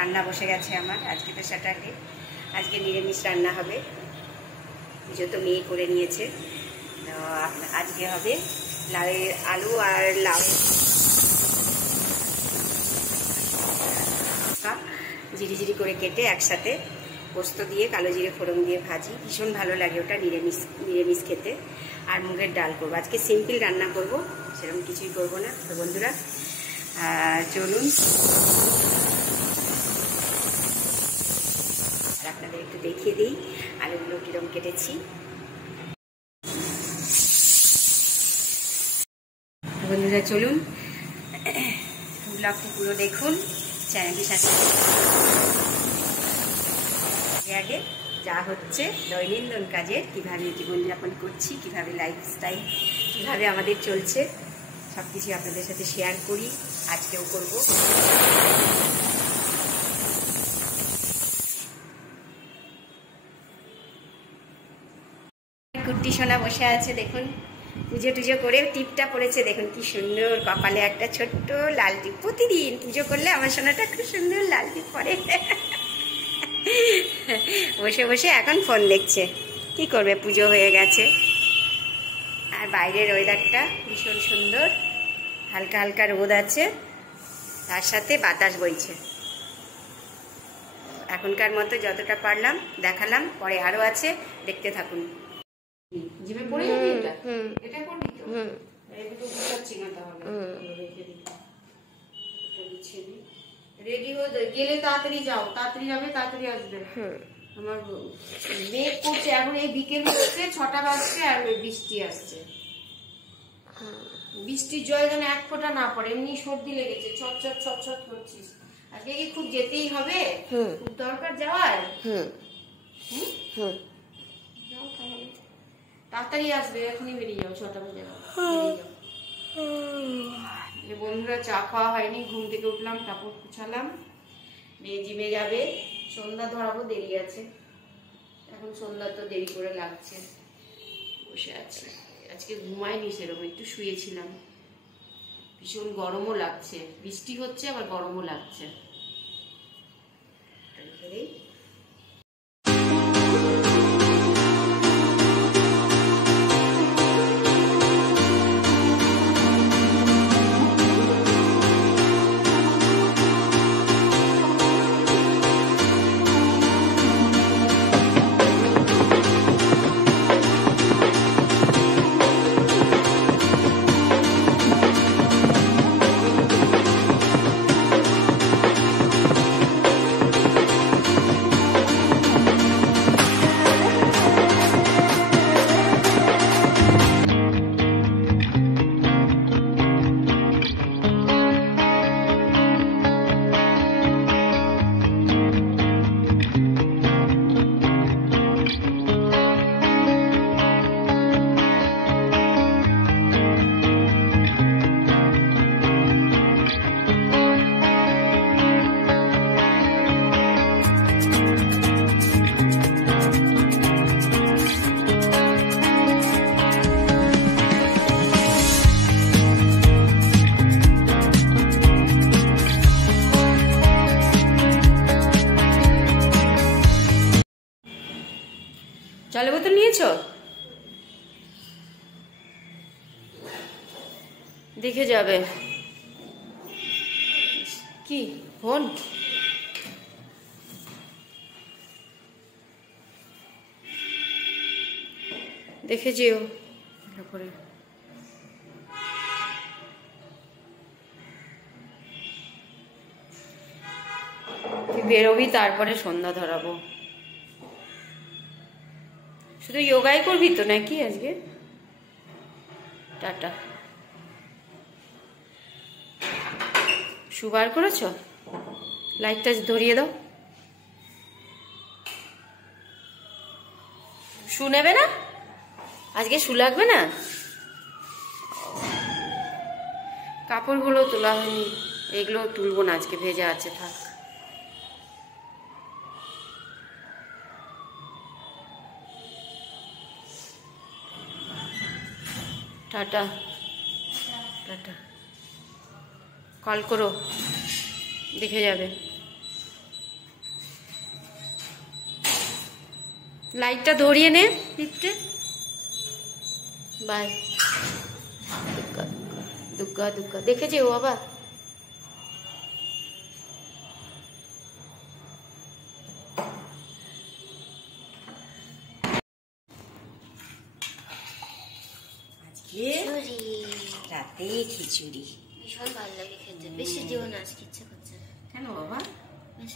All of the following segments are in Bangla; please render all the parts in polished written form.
রান্না বসে গেছে আমার। আজকে তো স্যাটারডে, আজকে নিরামিষ রান্না হবে। পুজো তো মেয়ে করে নিয়েছে। তো আজকে হবে লাউয়ের আলু আর লাউ জিরি জিরি করে কেটে একসাথে পোস্ত দিয়ে কালো জিরে ফোড়ন দিয়ে ভাজি, ভীষণ ভালো লাগে ওটা নিরামিষ খেতে। আর মুগের ডাল করবো আজকে, সিম্পল রান্না করব, সেরকম কিছুই করব না। তো বন্ধুরা চলুন আপনাদের একটু দেখিয়ে দিই আলুগুলো কীরকম কেটেছি। বন্ধুরা চলুন ব্লগটি পুরো দেখুন, চ্যানেলটি সাবস্ক্রাইব আগে যা হচ্ছে দৈনন্দিন কাজের, কীভাবে জীবনযাপন করছি, কীভাবে লাইফস্টাইল কীভাবে আমাদের চলছে, সব কিছু আপনাদের সাথে শেয়ার করি, আজকেও করব। কুট্টি সোনা বসে আছে দেখুন, পুজো টুজো করে টিপটা পড়েছে দেখুন কি সুন্দর, কপালে একটা ছোট্ট লাল টিপ। প্রতিদিন পুজো করলে আমার সোনাটা খুব সুন্দর লাল টিপ পরে। বসে বসে এখন ফোন দেখছে, কি করবে, পুজো হয়ে গেছে। আর বাইরের ওয়েদারটা ভীষণ সুন্দর, হালকা হালকা রোদ আছে, তার সাথে বাতাস বইছে। এখনকার মতো যতটা পারলাম দেখালাম, পরে আরো আছে, দেখতে থাকুন। জিভে পড়ে যাবে এটা, এটা করবি তো, এটা তো গুছাচ্ছি না, তাহলে রেখে দিই, এটা গুছিয়ে দিই। রেডি হয়ে গেলে তাড়াতাড়ি যাও, তাড়াতাড়ি যাবে তাড়াতাড়ি আসবে। আমার মেঘ করছে এখন, এই বিকেল হচ্ছে 6টা বাজছে আর বৃষ্টি আসছে। বৃষ্টির জল যেন এক ফোঁটা না পড়ে, এমনি সর্দি লেগেছে, ছটছট ছটছট করছিস। আজকে কি খুব যেতেই হবে, খুব দরকার যাওয়ার? তাড়াতাড়ি আসবে, এখনই বেরিয়ে যাও, 6টা বাজে বন্ধুরা। চা খাওয়া হয়নি, ঘুম থেকে উঠলাম, কাপড় কুছালাম, মেয়ে জিমে যাবে, সন্ধ্যা ধরাবো, দেরি আছে এখন, সন্ধ্যা তো দেরি করে লাগছে। বসে আছে, আজকে ঘুমাইনি সেরকম, একটু শুয়েছিলাম। ভীষণ গরমও লাগছে, বৃষ্টি হচ্ছে আবার গরমও লাগছে। জলের বোতল নিয়েছো? দেখে যাবে। কি ফোন? দেখে যেও ভালো করে। তুই বেরোবি, তারপরে সন্ধ্যা ধরাবো। শুধু যোগাই করবি তো নাকি আজকে? টাটা। শু বার করেছ? লাইটটা ধরিয়ে দাও। শু নেবে না আজকে? শু লাগবে না? কাপড়গুলো তোলা হয়নি, এগুলো তুলবো না আজকে, ভেজা আছে, থাক। Tata tata. কল করো, দেখে যাবে। লাইটটা ধরিয়ে নে পিঠে। বাই। দুগ্গা দুগ্গা দুগ্গা দেখেছে ও বাবা। আজকে রাতে খিচুড়ি ভীষণ ভালো লাগে খেতে, বেশি দিও না, আজকে ইচ্ছে করছে না। কেন বাবা?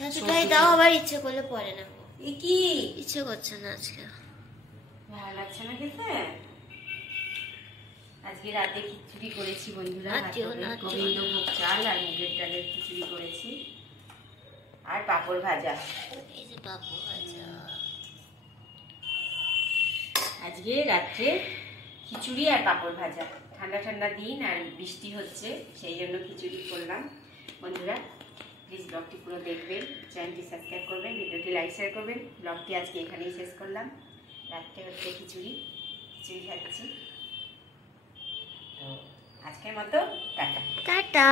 এতটাই দাও, আবার ইচ্ছে করলে পরে না। এ কি ইচ্ছে করছে না আজকে, ভালো লাগছে না খেতে। আজকে রাতে খিচুড়ি করেছি বন্ধুরা, গোবিন্দভোগ চাল আর মুগের ডালের খিচুড়ি করেছি, আর পাঁপড় ভাজা। এই যে পাঁপড় ভাজা। আজকে রাত্রে খিচুড়ি আর পাঁপড় ভাজা। ঠান্ডা ঠান্ডা দিন আর বৃষ্টি হচ্ছে, সেই জন্য খিচুড়ি করলাম। বন্ধুরা প্লিজ ব্লগটি পুরো দেখবেন, চ্যানেলটি সাবস্ক্রাইব করবেন, ভিডিওটি লাইক শেয়ার করবেন। ব্লগটি আজকে এখানেই শেষ করলাম। রাত্রে হচ্ছে খিচুড়ি খাচ্ছি। তো আজকের মতো টাটা। টাটা।